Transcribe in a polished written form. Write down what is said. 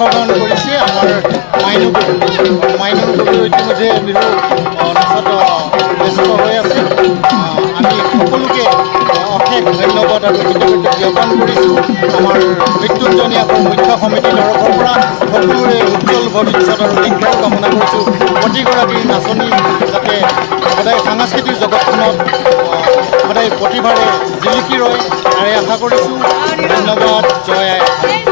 অংশগ্ৰহণ কৰিছে আমাৰ মাইনৰগুৰি ইতিমধ্যে বিহু নাচত ব্যস্ত হৈ আছে। আমি সকলোকে অশেষ ধন্যবাদ আৰু কৃতজ্ঞতা জ্ঞাপন কৰিছোঁ। আমাৰ মৃত্যুঞ্জনী আকৌ মুখ্য সমিতিৰ তৰফৰ পৰা সকলোৰে উজ্জ্বল ভৱিষ্যত আৰু দীৰ্ঘায়ু কামনা কৰিছোঁ। প্ৰতিগৰাকী নাচনী যাতে সদায় সাংস্কৃতিক জগতখনত সদায় প্ৰতিভাৰে জিলিকি ৰয় তাৰে আশা কৰিছোঁ। ধন্যবাদ। জয় আই।